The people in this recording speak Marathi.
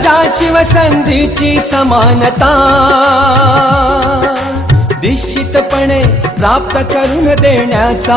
संधीची समानता निश्चितपणे जाप्त करून देण्याचा